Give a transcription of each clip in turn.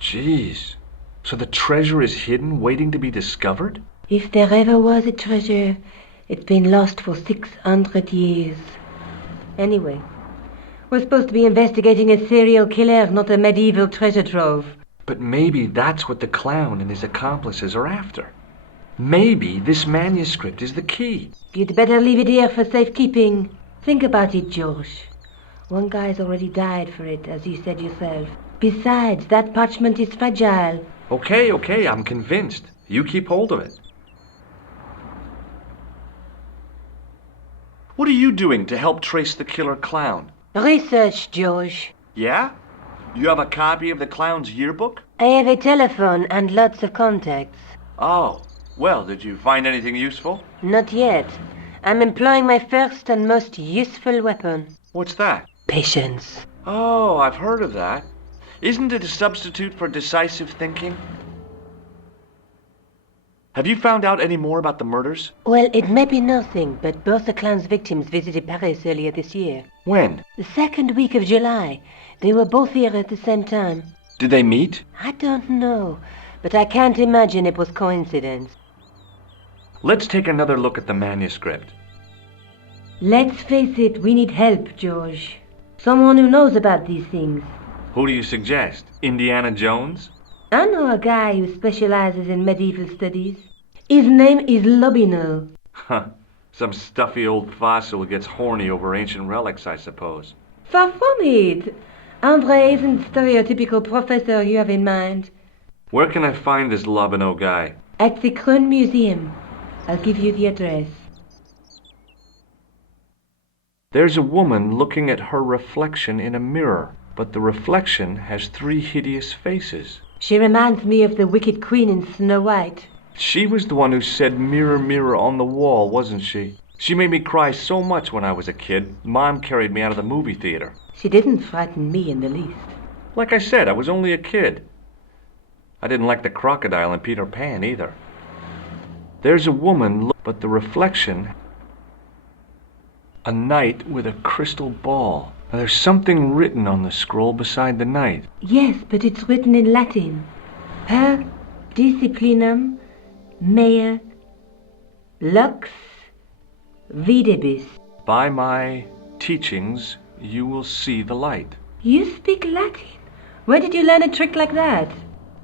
Jeez. So the treasure is hidden, waiting to be discovered? If there ever was a treasure, it's been lost for 600 years. Anyway, we're supposed to be investigating a serial killer, not a medieval treasure trove. But maybe that's what the clown and his accomplices are after. Maybe this manuscript is the key. You'd better leave it here for safekeeping. Think about it, George. One guy's already died for it, as you said yourself. Besides, that parchment is fragile. Okay, I'm convinced. You keep hold of it. What are you doing to help trace the killer clown? Research, George. Yeah? You have a copy of the clown's yearbook? I have a telephone and lots of contacts. Oh, well, did you find anything useful? Not yet. I'm employing my first and most useful weapon. What's that? Patience. Oh, I've heard of that. Isn't it a substitute for decisive thinking? Have you found out any more about the murders? Well, it may be nothing, but both the clown's victims visited Paris earlier this year. When? The second week of July. They were both here at the same time. Did they meet? I don't know, but I can't imagine it was coincidence. Let's take another look at the manuscript. Let's face it, we need help, George. Someone who knows about these things. Who do you suggest? Indiana Jones? I know a guy who specializes in medieval studies. His name is Lobino. Huh. Some stuffy old fossil who gets horny over ancient relics, I suppose. Far from it. Andre isn't the stereotypical professor you have in mind. Where can I find this Lobino guy? At the Kroon Museum. I'll give you the address. There's a woman looking at her reflection in a mirror, but the reflection has 3 hideous faces. She reminds me of the wicked queen in Snow White. She was the one who said mirror, mirror on the wall, wasn't she? She made me cry so much when I was a kid, Mom carried me out of the movie theater. She didn't frighten me in the least. Like I said, I was only a kid. I didn't like the crocodile in Peter Pan either. There's a woman, but the reflection... A knight with a crystal ball. Now, there's something written on the scroll beside the knight. Yes, but it's written in Latin. Per disciplinam mea lux videbis. By my teachings, you will see the light. You speak Latin? Where did you learn a trick like that?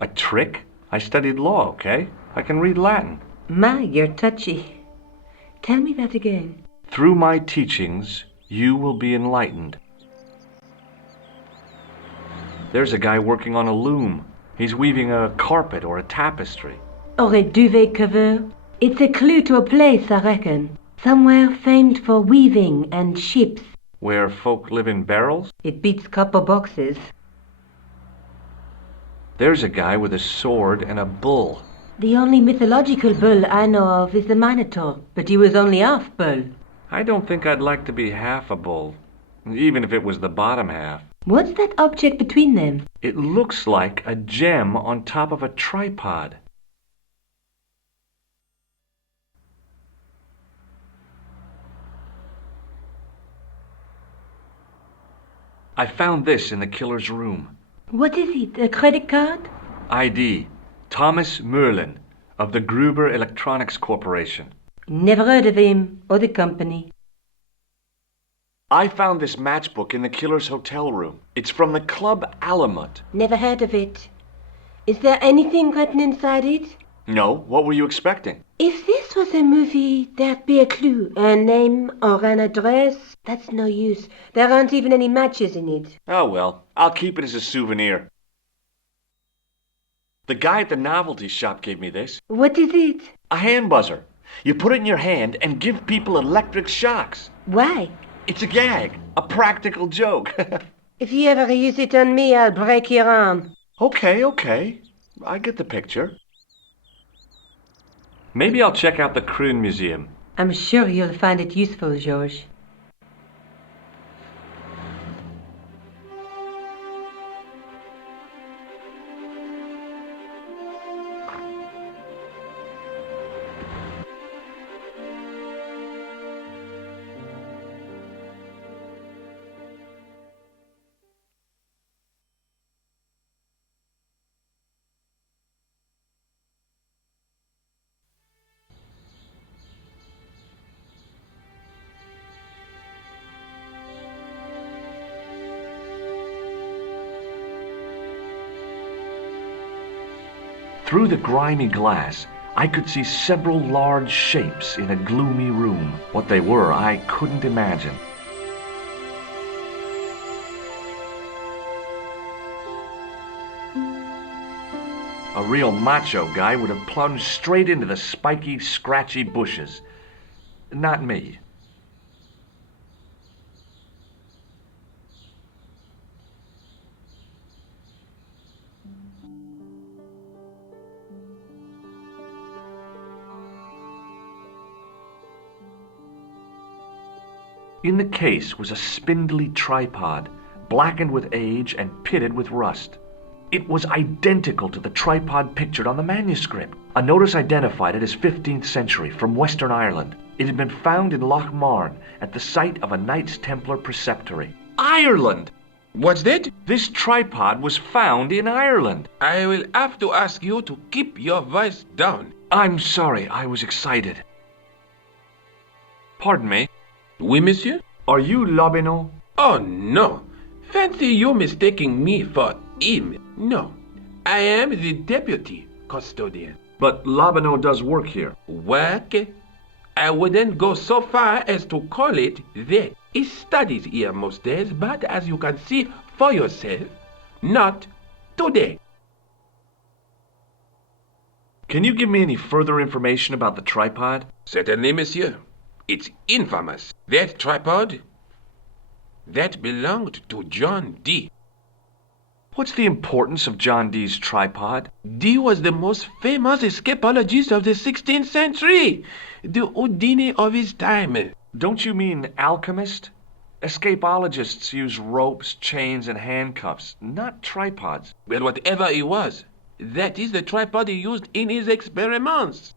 A trick? I studied law, okay? I can read Latin. My, you're touchy. Tell me that again. Through my teachings, you will be enlightened. There's a guy working on a loom. He's weaving a carpet or a tapestry. Or a duvet cover. It's a clue to a place, I reckon. Somewhere famed for weaving and ships. Where folk live in barrels? It beats copper boxes. There's a guy with a sword and a bull. The only mythological bull I know of is the Minotaur, but he was only half bull. I don't think I'd like to be half a bull, even if it was the bottom half. What's that object between them? It looks like a gem on top of a tripod. I found this in the killer's room. What is it, a credit card? ID, Thomas Merlin, of the Gruber Electronics Corporation. Never heard of him, or the company. I found this matchbook in the killer's hotel room. It's from the Club Alamut. Never heard of it. Is there anything written inside it? No, what were you expecting? If this was a movie, there'd be a clue, a name or an address. That's no use. There aren't even any matches in it. Oh well, I'll keep it as a souvenir. The guy at the novelty shop gave me this. What is it? A hand buzzer. You put it in your hand and give people electric shocks. Why? It's a gag, a practical joke. If you ever use it on me, I'll break your arm. Okay. I get the picture. Maybe I'll check out the Kroon Museum. I'm sure you'll find it useful, George. Through the grimy glass, I could see several large shapes in a gloomy room. What they were, I couldn't imagine. A real macho guy would have plunged straight into the spiky, scratchy bushes. Not me. In the case was a spindly tripod, blackened with age and pitted with rust. It was identical to the tripod pictured on the manuscript. A notice identified it as 15th century from Western Ireland. It had been found in Loch Marne at the site of a Knights Templar preceptory. Ireland! What's that? This tripod was found in Ireland. I will have to ask you to keep your voice down. I'm sorry, I was excited. Pardon me. Oui, monsieur? Are you Lobino? Oh, no. Fancy you mistaking me for him. No. I am the deputy custodian. But Lobino does work here. Work? I wouldn't go so far as to call it that. He studies here most days, but as you can see for yourself, not today. Can you give me any further information about the tripod? Certainly, monsieur. It's infamous. That tripod, that belonged to John Dee. What's the importance of John Dee's tripod? Dee was the most famous escapologist of the 16th century, the Houdini of his time. Don't you mean alchemist? Escapologists use ropes, chains, and handcuffs, not tripods. Well, whatever he was, that is the tripod he used in his experiments.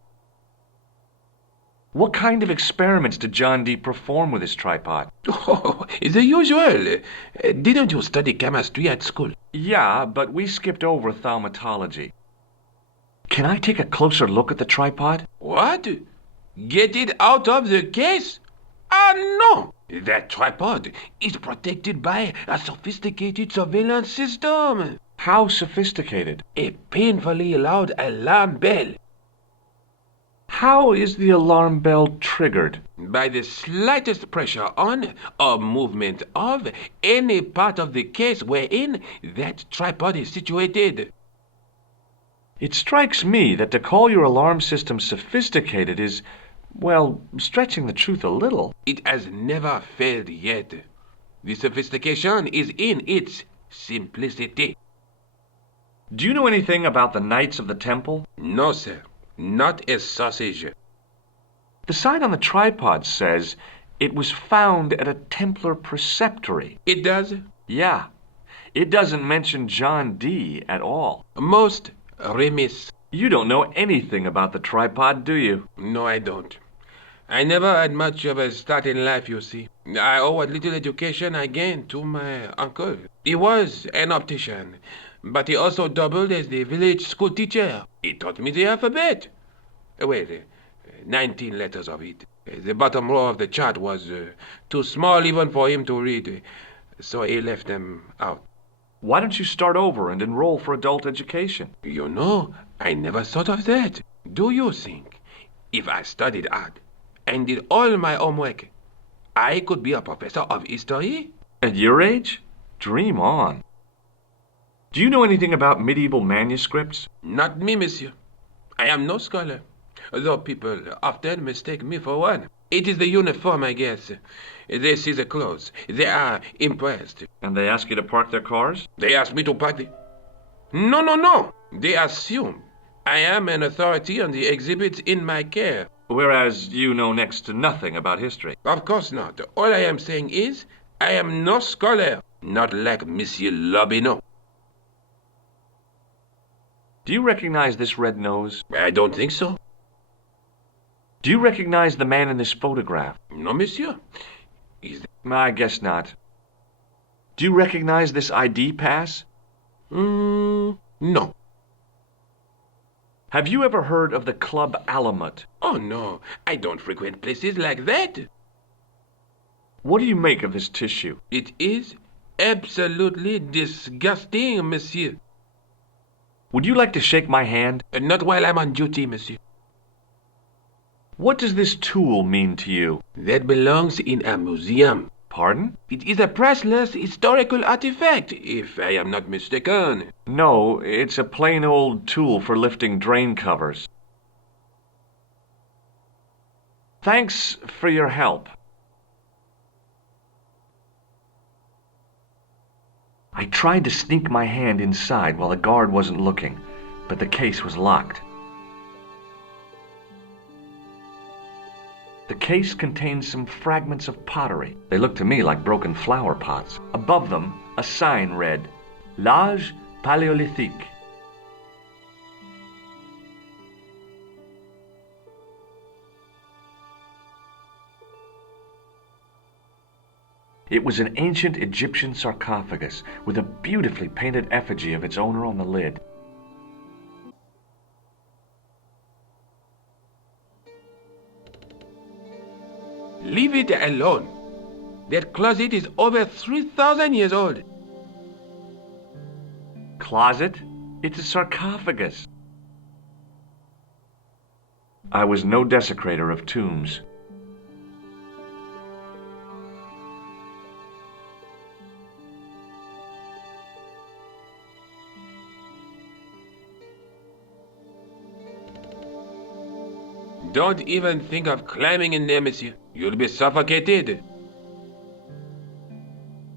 What kind of experiments did John Dee perform with his tripod? Oh, the usual. Didn't you study chemistry at school? Yeah, but we skipped over thaumatology. Can I take a closer look at the tripod? What? Get it out of the case? Ah, no! That tripod is protected by a sophisticated surveillance system. How sophisticated? A painfully loud alarm bell. How is the alarm bell triggered? By the slightest pressure on or movement of any part of the case wherein that tripod is situated. It strikes me that to call your alarm system sophisticated is, well, stretching the truth a little. It has never failed yet. The sophistication is in its simplicity. Do you know anything about the Knights of the Temple? No, sir. Not a sausage. The sign on the tripod says it was found at a Templar preceptory. It does? Yeah. It doesn't mention John Dee at all. Most remiss. You don't know anything about the tripod, do you? No, I don't. I never had much of a start in life, you see. I owe what little education I gained to my uncle. He was an optician, but he also doubled as the village school teacher. He taught me the alphabet. Well, 19 letters of it. The bottom row of the chart was too small even for him to read, so he left them out. Why don't you start over and enroll for adult education? You know, I never thought of that. Do you think if I studied hard and did all my homework, I could be a professor of history? At your age? Dream on. Do you know anything about medieval manuscripts? Not me, monsieur. I am no scholar, though people often mistake me for one. It is the uniform, I guess. They see the clothes. They are impressed. And they ask you to park their cars? They ask me to park the... No. They assume I am an authority on the exhibits in my care. Whereas you know next to nothing about history. Of course not. All I am saying is I am no scholar, not like Monsieur Lobino. Do you recognize this red nose? I don't think so. Do you recognize the man in this photograph? No, monsieur. I guess not. Do you recognize this ID pass? No. Have you ever heard of the Club Alamut? Oh, no. I don't frequent places like that. What do you make of this tissue? It is absolutely disgusting, monsieur. Would you like to shake my hand? Not while I'm on duty, monsieur. What does this tool mean to you? That belongs in a museum. Pardon? It is a priceless historical artifact, if I am not mistaken. No, it's a plain old tool for lifting drain covers. Thanks for your help. I tried to sneak my hand inside while the guard wasn't looking, but the case was locked. The case contained some fragments of pottery. They looked to me like broken flower pots. Above them, a sign read, L'âge paléolithique. It was an ancient Egyptian sarcophagus with a beautifully painted effigy of its owner on the lid. Leave it alone. That closet is over 3,000 years old. Closet? It's a sarcophagus. I was no desecrator of tombs. Don't even think of climbing in there, monsieur. You'll be suffocated.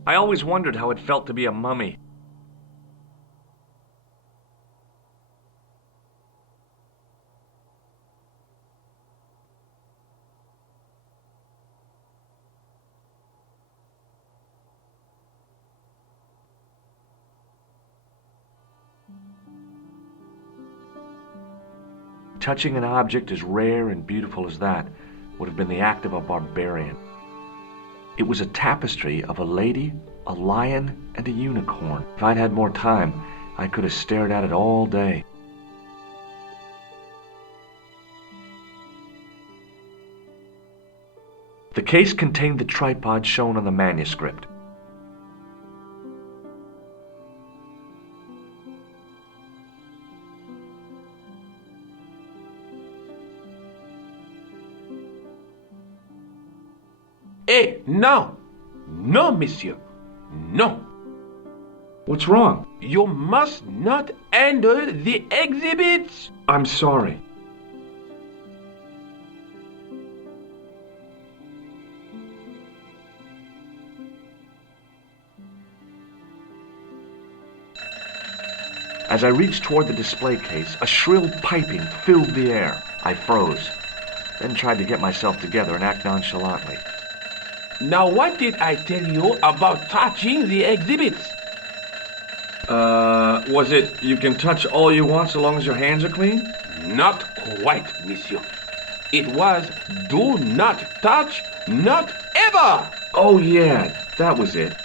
I always wondered how it felt to be a mummy. Touching an object as rare and beautiful as that would have been the act of a barbarian. It was a tapestry of a lady, a lion, and a unicorn. If I'd had more time, I could have stared at it all day. The case contained the tripod shown on the manuscript. Eh, no! No, monsieur. No. What's wrong? You must not handle the exhibits. I'm sorry. As I reached toward the display case, a shrill piping filled the air. I froze, then tried to get myself together and act nonchalantly. Now, what did I tell you about touching the exhibits? Was it you can touch all you want so long as your hands are clean? Not quite, monsieur. It was do not touch, not ever. Oh yeah, that was it.